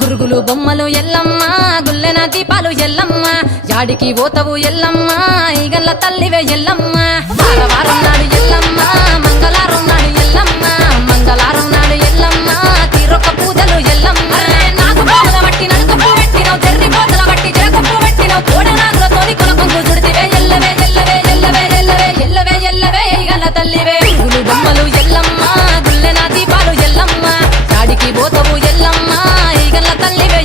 గురుగులు బొమ్మలు ఎల్లమ్మ గుల్లెన దీపాలు ఎల్లమ్మ యాడికి పోతవు ఎల్లమ్మ ఈగల్ల తల్లివే ఎల్లమ్మ వారవారం నాడు ఎల్లమ్మ మంగళవారం నాడు ఎల్లమ్మ మంగళవారం నాడు ఎల్లమ్మ తీరొక్క పూజలు ఎల్లమ్మ నాకు పూల బట్టి నలుకప్పు పెట్టినవు తెర్రి పోతల బట్టి జరకప్పు పెట్టినవు కోడనాగులతోని కొనకొంగు చుడితివే ఎల్లవే ఎల్లవే ఎల్లవే ఎల్లవే ఎల్లవే ఎల్లవే ఈగల్ల తల్లివే గురుగులు బొమ్మలు ఎల్లమ్మ గుల్లెన దీపాలు ఎల్లమ్మ యాడికి పోతవు ఎల్లమ్మ ఈగల్ల తల్లివే